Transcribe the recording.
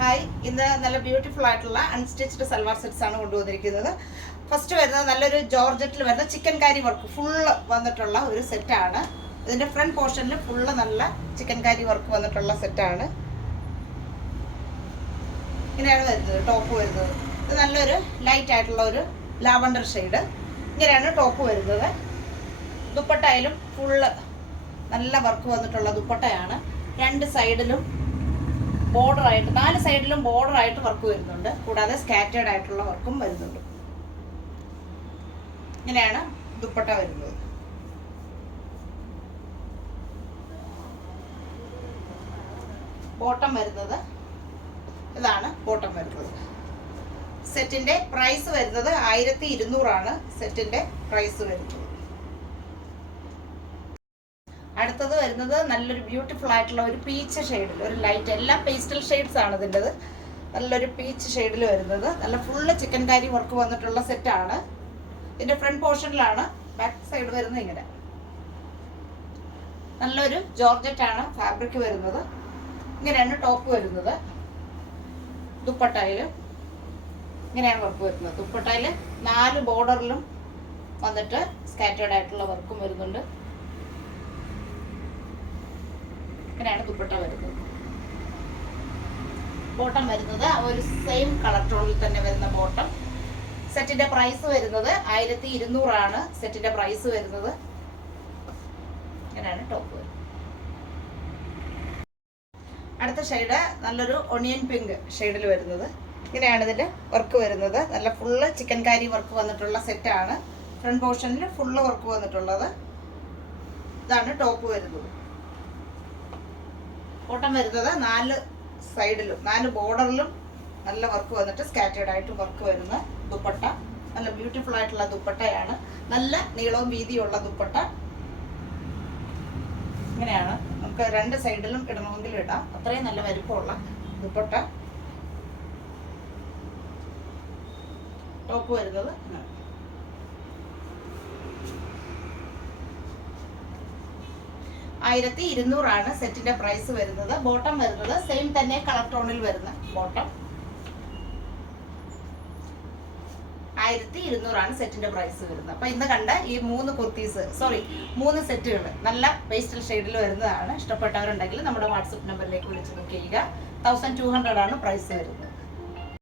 Hi, ഇന്ന് നല്ല beautiful ആയിട്ടുള്ള അൺസ്റ്റിച്ച്ഡ് സൽവാർ സെറ്റ്സ് ആണ് കൊണ്ടുവന്നിരിക്കുന്നത്. ഫസ്റ്റ് വരുന്നത് നല്ലൊരു ജോർജറ്റിൽ വരുന്ന ചിക്കൻ കാരി വർക്ക് ഫുള്ള് വന്നിട്ടുള്ള ഒരു സെറ്റാണ്. ഇതിൻ്റെ ഫ്രണ്ട് പോർഷനിൽ ഫുള്ള് നല്ല ചിക്കൻ കാരി വർക്ക് വന്നിട്ടുള്ള സെറ്റാണ്. ഇങ്ങനെയാണ് വരുന്നത് ടോപ്പ് വരുന്നത്. ഇത് നല്ലൊരു ലൈറ്റ് ആയിട്ടുള്ള ഒരു ലാവണ്ടർ ഷെയ്ഡ്. ഇങ്ങനെയാണ് ടോപ്പ് വരുന്നത്. ദുപ്പട്ടയിലും ഫുള്ള് നല്ല വർക്ക് വന്നിട്ടുള്ള ദുപ്പട്ടയാണ്. രണ്ട് സൈഡിലും ബോർഡറായിട്ട് 4 സൈഡിലും ബോർഡറായിട്ട് വർക്ക് വരുന്നുണ്ട്. കൂടാതെ സ്കാറ്റേർഡ് ആയിട്ടുള്ള വർക്കും വരുന്നുണ്ട്. ഇങ്ങനെയാണ് ദുപ്പട്ട വരുന്നത്. ബോട്ടം വരുന്നത് ഇതാണ്. ബോട്ടം വരുന്നത് സെറ്റിന്റെ പ്രൈസ് വരുന്നത് 1200 ആണ്. സെറ്റിന്റെ പ്രൈസ് വരുന്നത്. അടുത്തത് വരുന്നത് നല്ലൊരു ബ്യൂട്ടിഫുൾ ആയിട്ടുള്ള ഒരു പീച്ച് ഷെയ്ഡിൽ, ഒരു ലൈറ്റ്, എല്ലാം പേസ്റ്റൽ ഷെയ്ഡ്സ് ആണ് ഇതിൻ്റെത്. നല്ലൊരു പീച്ച് ഷെയ്ഡിൽ വരുന്നത്. നല്ല ഫുള്ള് ചിക്കൻ കാരി വർക്ക് വന്നിട്ടുള്ള സെറ്റാണ്. ഇതിൻ്റെ ഫ്രണ്ട് പോർഷനിലാണ് ബാക്ക് സൈഡ് വരുന്നത്. ഇങ്ങനെ നല്ലൊരു ജോർജറ്റ് ആണ് ഫാബ്രിക് വരുന്നത്. ഇങ്ങനെയാണ് ടോപ്പ് വരുന്നത്. ദുപ്പട്ടയിൽ ഇങ്ങനെയാണ് വർക്ക് വരുന്നത്. ദുപ്പട്ടയിൽ 4 ബോർഡറിലും വന്നിട്ട് സ്കാറ്റേർഡ് ആയിട്ടുള്ള വർക്കും വരുന്നുണ്ട്. ഇങ്ങനെയാണ് ദുപ്പട്ട വരുന്നത്. ബോട്ടം വരുന്നത് ഒരു സെയിം കളർ ടോണിൽ തന്നെ വരുന്ന ബോട്ടം. സെറ്റിന്റെ പ്രൈസ് വരുന്നത് 1200 ആണ്. സെറ്റിന്റെ പ്രൈസ് വരുന്നത്. ഇങ്ങനെയാണ് ടോപ്പ് വരുന്നത്. അടുത്ത ഷെയ്ഡ് നല്ലൊരു ഒണിയൻ പിങ്ക് ഷെയ്ഡിൽ വരുന്നത്. ഇങ്ങനെയാണ് ഇതിന്റെ വർക്ക് വരുന്നത്. നല്ല ഫുള്ള് ചിക്കൻ കാരി വർക്ക് വന്നിട്ടുള്ള സെറ്റാണ്. ഫ്രണ്ട് പോർഷനിൽ ഫുള്ള് വർക്ക് വന്നിട്ടുള്ളത്. ഇതാണ് ടോപ്പ് വരുന്നത്. ബോട്ടം വരുന്നത് 4 സൈഡിലും 4 ബോർഡറിലും നല്ല വർക്ക് വന്നിട്ട് സ്കാറ്റേർഡ് ആയിട്ട് വർക്ക് വരുന്ന ദുപ്പട്ട. നല്ല ബ്യൂട്ടിഫുൾ ആയിട്ടുള്ള ദുപ്പട്ടയാണ്. നല്ല നീളവും വീതിയുള്ള ദുപ്പട്ട. ഇങ്ങനെയാണ്. നമുക്ക് 2 സൈഡിലും ഇടണമെങ്കിൽ ഇടാം. അത്രയും നല്ല വലുപ്പമുള്ള ദുപ്പട്ട. ടോപ്പ് വരുന്നത് 1200 ആണ് സെറ്റിന്റെ പ്രൈസ് വരുന്നത്. ബോട്ടം വരുന്നത് സെയിം തന്നെ കളർ ടോണിൽ വരുന്ന ബോട്ടം. 1200 ആണ് സെറ്റിന്റെ പ്രൈസ് വരുന്നത്. അപ്പൊ ഇന്ന് കണ്ട ഈ 3 സെറ്റുകൾ നല്ല പേസ്റ്റൽ ഷെയ്ഡിൽ വരുന്നതാണ്. ഇഷ്ടപ്പെട്ടവരുണ്ടെങ്കിൽ നമ്മുടെ വാട്സപ്പ് നമ്പറിലേക്ക് വിളിച്ച് ബുക്ക് ചെയ്യുക. 1200 ആണ് പ്രൈസ് വരുന്നത്.